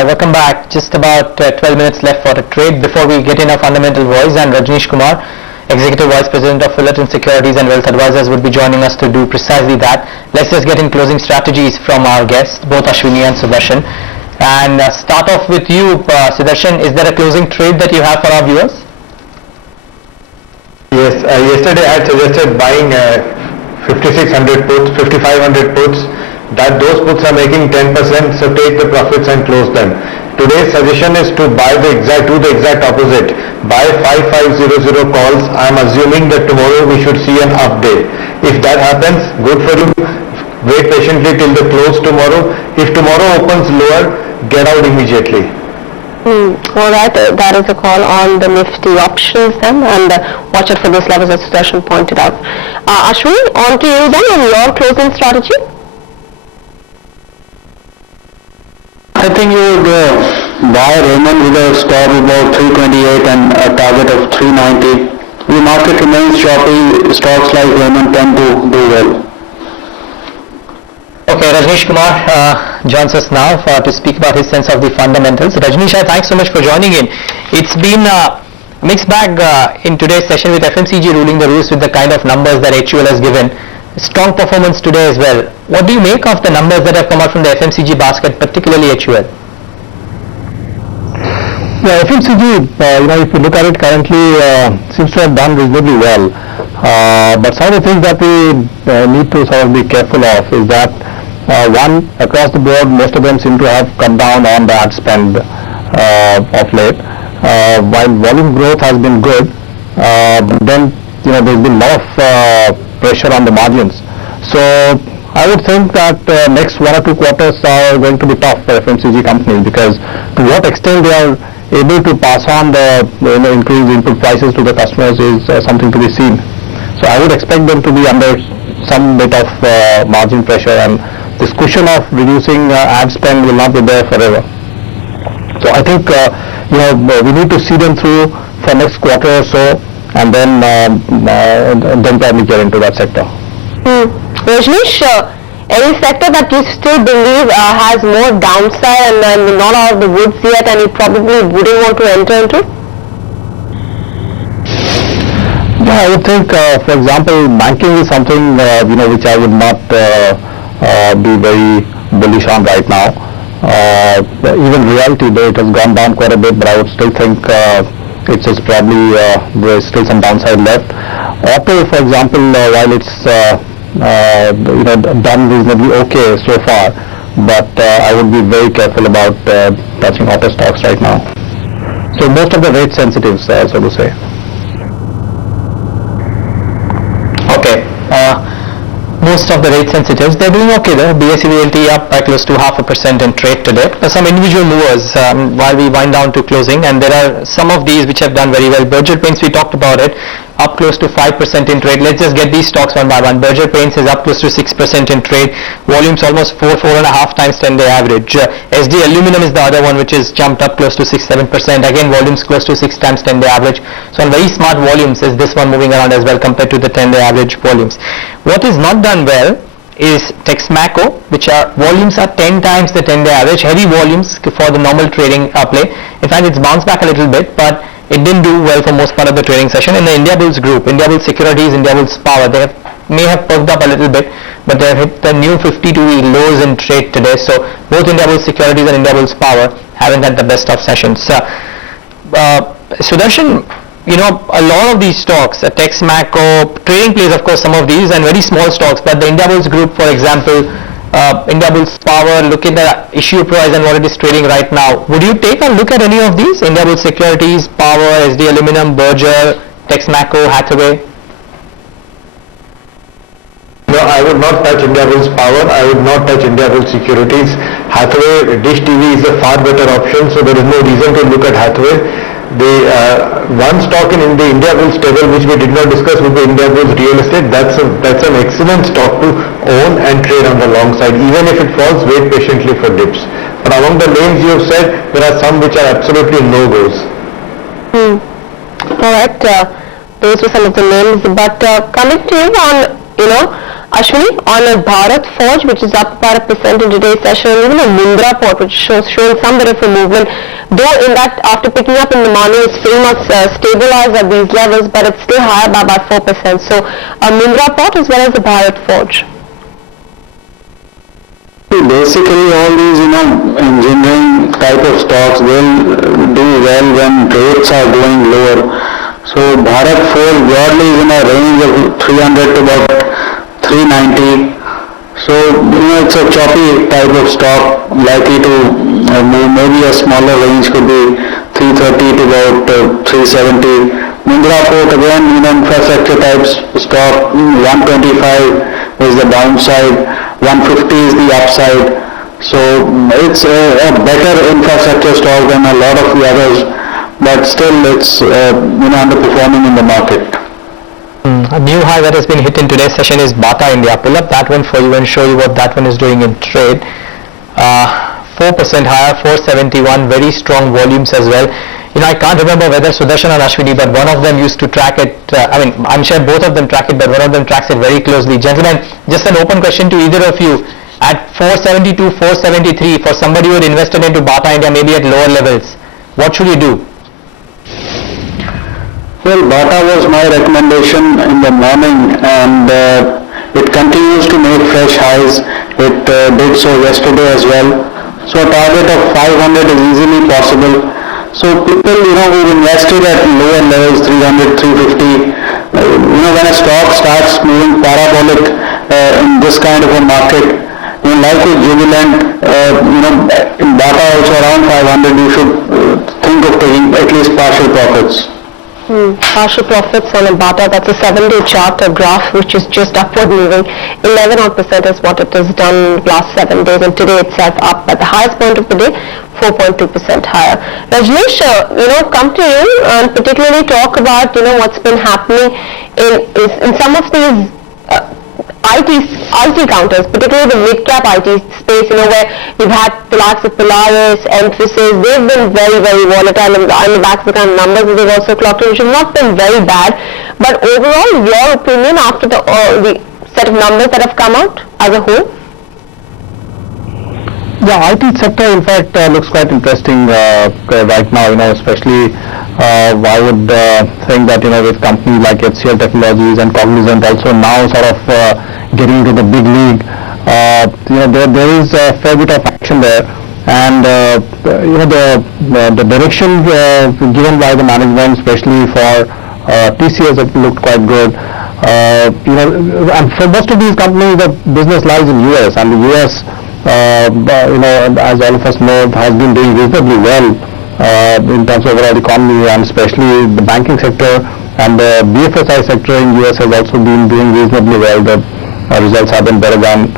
Hi, welcome back. Just about 12 minutes left for a trade before we get in our fundamental voice, and Rajnish Kumar, Executive Vice President of Fullerton Securities and Wealth Advisors, would be joining us to do precisely that. Let's just get in closing strategies from our guests, both Ashwini and Sudarshan. And start off with you, Sudarshan. Is there a closing trade that you have for our viewers? Yes, yesterday I had suggested buying 5,600 puts, 5,500 puts. That those puts are making 10%, so take the profits and close them. Today's suggestion is to buy do the exact opposite. Buy 5500 calls. I am assuming that tomorrow we should see an up day. If that happens, good for you. Wait patiently till the close tomorrow. If tomorrow opens lower, get out immediately. All right, that is a call on the Nifty options then, and watch out for those levels as Sudarshan pointed out. Ashwini, on to you then on your closing strategy. I think you would buy Raymond with a stop about 328 and a target of 390. The market remains choppy. Stocks like Raymond tend to do well. Okay, Rajnish Kumar joins us now to speak about his sense of the fundamentals. Rajnish, thanks so much for joining in. It's been a mixed bag in today's session with FMCG ruling the roost with the kind of numbers that HUL has given. Strong performance today as well. What do you make of the numbers that have come out from the FMCG basket, particularly HUL? Yeah, FMCG, if you look at it currently, seems to have done reasonably well. But some of the things that we need to sort of be careful of is that one, across the board, most of them seem to have come down on the ad spend of late. While volume growth has been good, but then there's been a lot of pressure on the margins. So I would think that next 1 or 2 quarters are going to be tough for FMCG companies, because to what extent they are able to pass on the increased input prices to the customers is something to be seen. So I would expect them to be under some bit of margin pressure, and this cushion of reducing ad spend will not be there forever. So I think we need to see them through for next quarter or so, and then probably get into that sector. Rajnish, any sector that you still believe has more downside and not out of the woods yet, and you probably wouldn't want to enter into? Yeah, I would think, for example, banking is something which I would not be very bullish on right now. Even reality, though it has gone down quite a bit, but I would still think it's just probably there's still some downside left. Auto, for example, while it's done reasonably okay so far, but I would be very careful about touching auto stocks right now. So most of the rate sensitives, so to say. Okay. Most of the rate sensitives, they're doing okay though. BSE VLT up by close to 0.5% in trade today. But some individual movers while we wind down to closing, and there are some of these which have done very well. Berger Paints, we talked about it, up close to 5% in trade. Let's just get these stocks one by one. Berger Paints is up close to 6% in trade. Volumes almost 4.5 times 10-day average. SD Aluminum is the other one which is jumped up close to 6-7%. Again, volumes close to 6 times 10-day average. So on very smart volumes is this one moving around as well compared to the 10-day average volumes. What is not done well is Texmaco, which are volumes are 10 times the 10-day average. Heavy volumes for the normal trading play. In fact, it's bounced back a little bit, but it didn't do well for most part of the trading session. In the Indiabulls group, Indiabulls Securities, Indiabulls Power, they may have perked up a little bit, but they have hit the new 52-week lows in trade today. So both Indiabulls Securities and Indiabulls Power haven't had the best of sessions. Sudarshan, a lot of these stocks, Texmaco, trading plays of course some of these and very small stocks, but the Indiabulls group, for example, Indiabulls Power, look at the issue price and what it is trading right now. Would you take a look at any of these? Indiabulls Securities, Power, SD Aluminum, Berger, Texmaco, Hathaway? No, I would not touch Indiabulls Power. I would not touch Indiabulls Securities. Hathaway, Dish TV is a far better option, so there is no reason to look at Hathaway. The one stock in the Indiabulls table which we did not discuss would be Indiabulls Real Estate. That's an excellent stock to own and trade on the long side. Even if it falls, wait patiently for dips. But among the names you have said, there are some which are absolutely no-goes. All right, those were some of the names. But coming to you on, Ashwini, on a Bharat Forge, which is up about 1% in today's session, and even a Mundra port, which shows showing some bit of a movement, though in that after picking up in the morning, it's pretty much stabilized at these levels, but it's still higher by about 4%. So a Mundra port as well as the Bharat Forge. Basically, all these, engineering type of stocks will do well when rates are going lower. So Bharat Forge broadly is in a range of 300 to about 390. So, it's a choppy type of stock, likely to maybe a smaller range could be 330 to about 370. Mundra Port again, infrastructure type stock, 125 is the downside. 150 is the upside, so it's a better infrastructure stock than a lot of the others, but still it's underperforming in the market. A new high that has been hit in today's session is Bata India. Pull up that one for you and show you what that one is doing in trade. 4% higher, 471, very strong volumes as well. I can't remember whether Sudarshan or Ashwini, but one of them used to track it. I'm sure both of them track it, but one of them tracks it very closely. Gentlemen, just an open question to either of you. At 472, 473, for somebody who had invested into Bata India, maybe at lower levels, what should you do? Well, Bata was my recommendation in the morning, and it continues to make fresh highs. It did so yesterday as well. So a target of 500 is easily possible. So people, who've invested at lower levels, 300, 350, when a stock starts moving parabolic in this kind of a market, like with Jubilant, in Bata also around 500, you should think of taking at least partial profits. Partial profits on a Bata, that's a 7-day chart, a graph which is just upward moving. 11% is what it has done last 7 days, and today itself up at the highest point of the day, 4.2% higher. Rajnish, come to you and particularly talk about what's been happening in some of these IT counters, particularly the mid-cap IT space, where you've had the likes of Polaris, Emphasis. They've been very, very volatile on the back of the kind of numbers that they've also clocked, which have not been very bad. But overall, your opinion after the set of numbers that have come out as a whole? The IT sector, in fact, looks quite interesting right now, especially I would think that, with companies like HCL Technologies and Cognizant also now sort of getting into the big league, there is a fair bit of action there, and, the direction given by the management, especially for TCS, it looked quite good. And for most of these companies, the business lies in US, and the US, as all of us know, has been doing reasonably well in terms of overall economy, and especially the banking sector and the BFSI sector in US has also been doing reasonably well. The results have been better than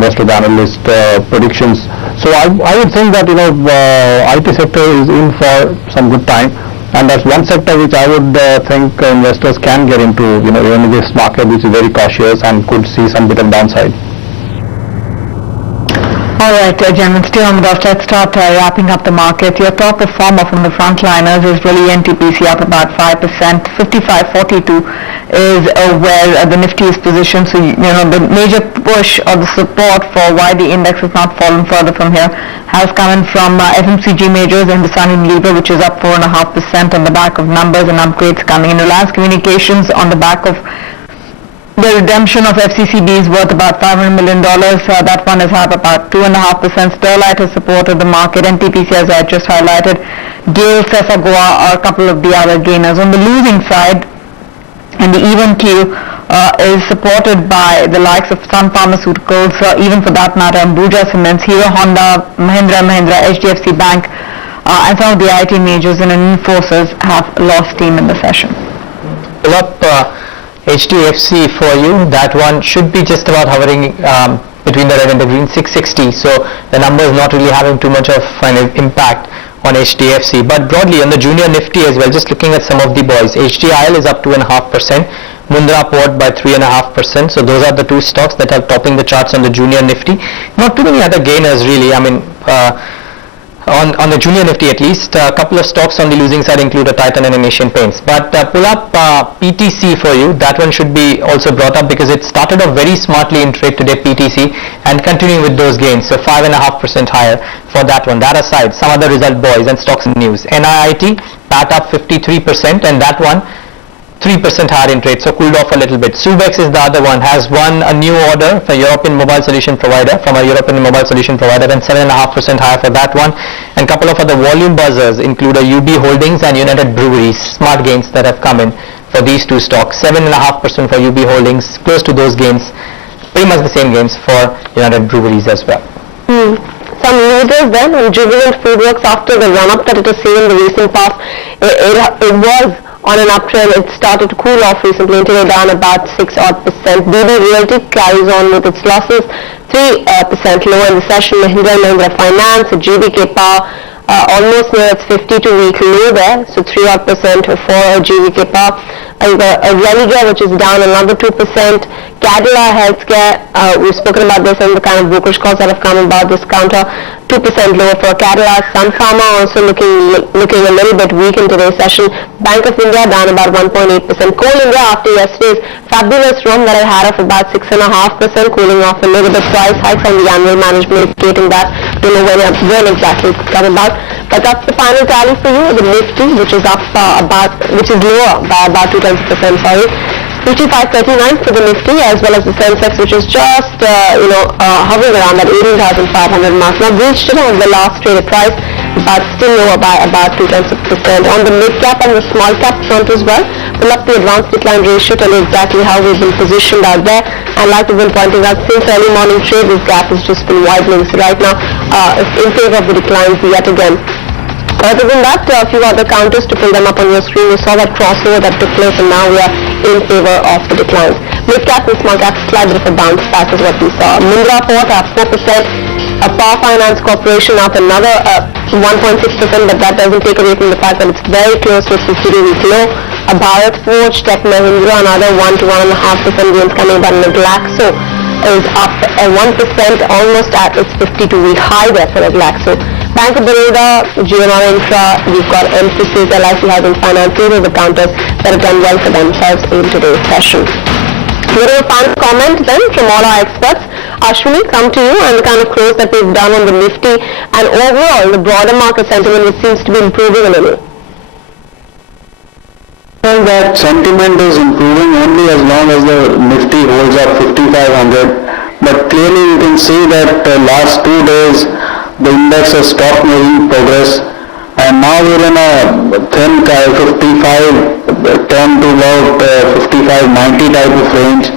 most of the analyst predictions. So I would think that IT sector is in for some good time, and that's one sector which I would think investors can get into, even in this market which is very cautious and could see some bit of downside. All right, gentlemen, stay on the dust. Let's start wrapping up the market. Your top performer from the frontliners is really NTPC, up about 5%. 55.42 is where the Nifty is positioned. So, the major push or the support for why the index has not fallen further from here has come in from FMCG majors and the Sun Unilever, which is up 4.5% on the back of numbers and upgrades coming in. Reliance Communications on the back of the redemption of FCCB is worth about $500 million. That one is up about 2.5%. Sterlite has supported the market. NTPC, as I just highlighted. GAIL, Cesa, Goa are a couple of the other gainers. On the losing side, and the even queue is supported by the likes of Sun Pharmaceuticals, even for that matter, Ambuja Cements, Hero Honda, Mahindra, HDFC Bank, and some of the IT majors and Infosys have lost steam in the session. Pull up HDFC for you. That one should be just about hovering between the red and the green, 660. So the number is not really having too much of an impact on HDFC. But broadly on the junior Nifty as well, just looking at some of the boys, HDIL is up 2.5%, Mundra Port by 3.5%. So those are the two stocks that are topping the charts on the junior Nifty. Not too many other gainers really. on the junior Nifty at least, a couple of stocks on the losing side include a Titan and an Asian Paints. But pull up PTC for you. That one should be also brought up because it started off very smartly in trade today, PTC, and continuing with those gains. So 5.5% higher for that one. That aside, some other result boys and stocks and news. NIIT, PAT up 53%, and that one 3% higher in trade, so cooled off a little bit. Subex is the other one, has won a new order for European mobile solution provider, from a European mobile solution provider, and 7.5% higher for that one. And couple of other volume buzzers include a UB Holdings and United Breweries, smart gains that have come in for these two stocks. 7.5% for UB Holdings, close to those gains, pretty much the same gains for United Breweries as well. Some leaders then, and Jubilant Foodworks, after the run-up that it has seen in the recent past, it was on an uptrend. It started to cool off recently, until down about 6% BB Realty carries on with its losses, 3% lower in the session. Mahindra Finance, GVK Power, almost near its 52-week low there, so 3% for GVK Power. Religa, which is down another 2%. Cadila Healthcare, we've spoken about this and the kind of brokerage calls that have come about this counter, 2% lower for Cadila. Sun Pharma also looking a little bit weak in today's session. Bank of India down about 1.8%. Coal India, after yesterday's fabulous run that it had of about 6.5%, cooling off a little bit. Price hikes on the annual management indicating that. Don't know when exactly it could come about. But that's the final tally for you. The Nifty, which is up which is lower by about 0.2%, 55.39 for the Nifty, as well as the Sensex, which is just hovering around that 18,500 mark. Now reached it on the last traded price, but still lower by about 0.2%. On the mid cap and the small cap front as well, pull up the advanced decline ratio, tell you exactly how we've been positioned out there. And like we've been pointing out since early morning trade, this gap has just been widening. So right now, it's in favor of the declines yet again. Other than that, a few other counters to pull them up on your screen. We saw that crossover that took place, and now we are in favor of the declines. Mid cap and small cap, slight bit of a bounce back is what we saw. Mundra Port up 4%. Power Finance Corporation up another 1.6%, but that doesn't take away from the fact that it's very close to its 52-week low. Bharat Forge, Tech Mahindra, another 1 to 1.5% gains coming, but Glaxo is up 1%, almost at its 52-week high there for Glaxo. Bank of Baroda, GMR Infra, we've got Emphasis, LIC Housing Finance. These are the counters that have done well for themselves in today's session. Here is a final comment then from all our experts. Ashwini, come to you, and the kind of close that we've done on the Nifty, and overall the broader market sentiment, which seems to be improving a little. Well, that sentiment is improving only as long as the Nifty holds up 5,500. But clearly you can see that last 2 days the index has stopped making progress, and now we're in a thin 55, turn to about 55-90 type of range,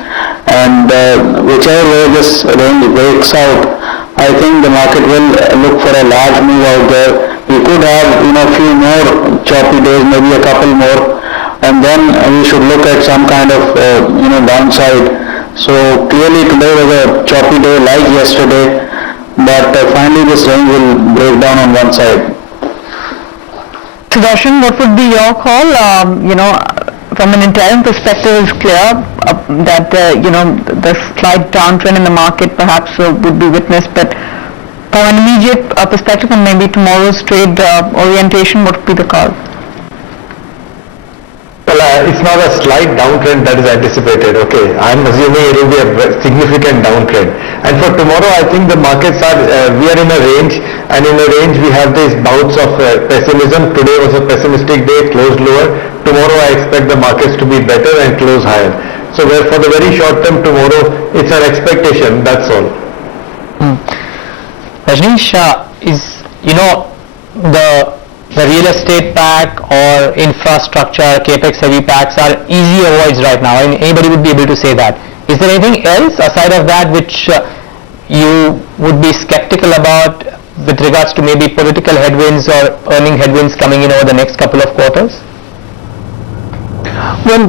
and whichever way this range breaks out, I think the market will look for a large move out there. We could have a few more choppy days, maybe a couple more, and then we should look at some kind of downside. So clearly today was a choppy day like yesterday, but finally this range will break down on one side. Sudarshan, what would be your call? From an interim perspective, it's clear that the slight downtrend in the market perhaps would be witnessed, but from an immediate perspective and maybe tomorrow's trade orientation, what would be the call? Well, it's not a slight downtrend that is anticipated, okay. I'm assuming it will be a significant downtrend. And for tomorrow, I think the markets we are in a range, and in a range we have these bouts of pessimism. Today was a pessimistic day, closed lower. Tomorrow I expect the markets to be better and close higher. So for the very short term tomorrow, it's an expectation, that's all. Rajnish, the real estate pack or infrastructure, capex heavy packs are easy avoids right now, and anybody would be able to say that. Is there anything else aside of that which you would be skeptical about with regards to maybe political headwinds or earning headwinds coming in over the next couple of quarters? Well,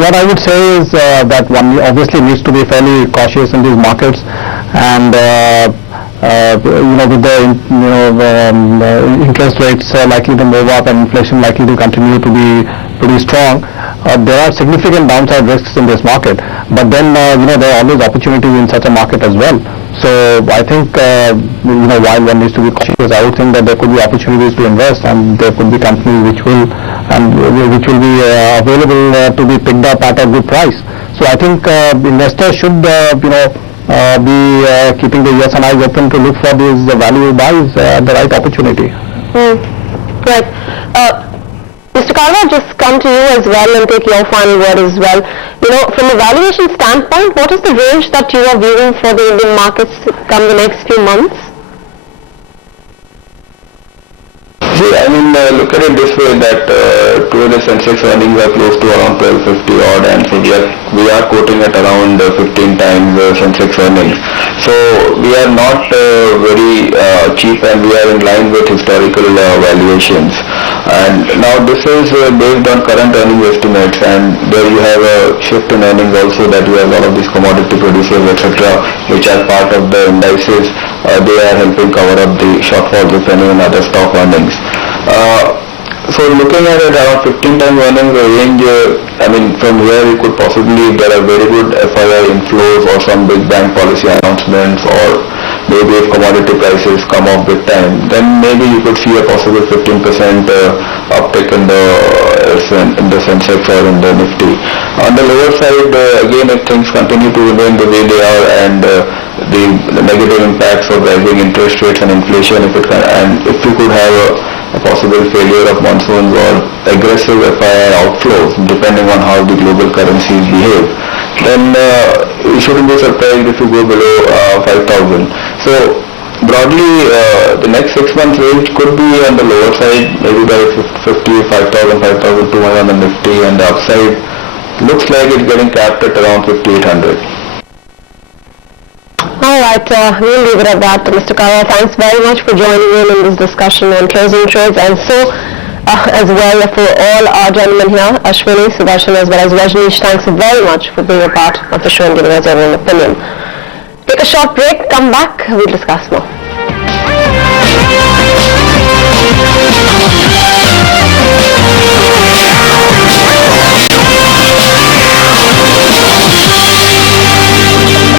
what I would say is that one obviously needs to be fairly cautious in these markets, and with the interest rates likely to move up and inflation likely to continue to be pretty strong, there are significant downside risks in this market. But then there are always opportunities in such a market as well. So I think, while one needs to be cautious, I would think that there could be opportunities to invest, and there could be companies which will be available to be picked up at a good price. So I think investors should, be keeping the ears and eyes open to look for these value buys at the right opportunity. Right. Mr. Karwa, just come to you as well and take your final word as well. From a valuation standpoint, what is the range that you are viewing for the Indian markets come the next few months? See, look at it this way, that today the Sensex earnings are close to around 1250 odd, and so we are quoting at around 15 times Sensex earnings. So we are not very cheap, and we are in line with historical valuations. And now this is based on current earnings estimates, and there you have a shift in earnings also, that you have a lot of these commodity producers, etc., which are part of the indices. They are helping cover up the shortfalls, if any, in other stock earnings. So looking at it, around 15 times earnings range, from here you could possibly, if there are very good FII inflows or some big bank policy announcements, or maybe if commodity prices come off big time, then maybe you could see a possible 15% uptick in the Sensex or in the Nifty. On the lower side, again, if things continue to remain the way they are, and the negative impacts of rising interest rates and inflation, if you could have a possible failure of monsoons or aggressive FII outflows, depending on how the global currencies behave, then you shouldn't be surprised if you go below 5,000. So broadly, the next 6 months range could be on the lower side, maybe by 5,000, 5,200 on the Nifty, and the upside looks like it's getting capped at around 5,800. All right, we'll leave it at that. Mr. Karwa, thanks very much for joining in this discussion on closing trades, and so as well for all our gentlemen here, Ashwini, Sudarshan, as well as Rajnish, thanks very much for being a part of the show and giving us your own opinion. Take a short break, come back, we'll discuss more.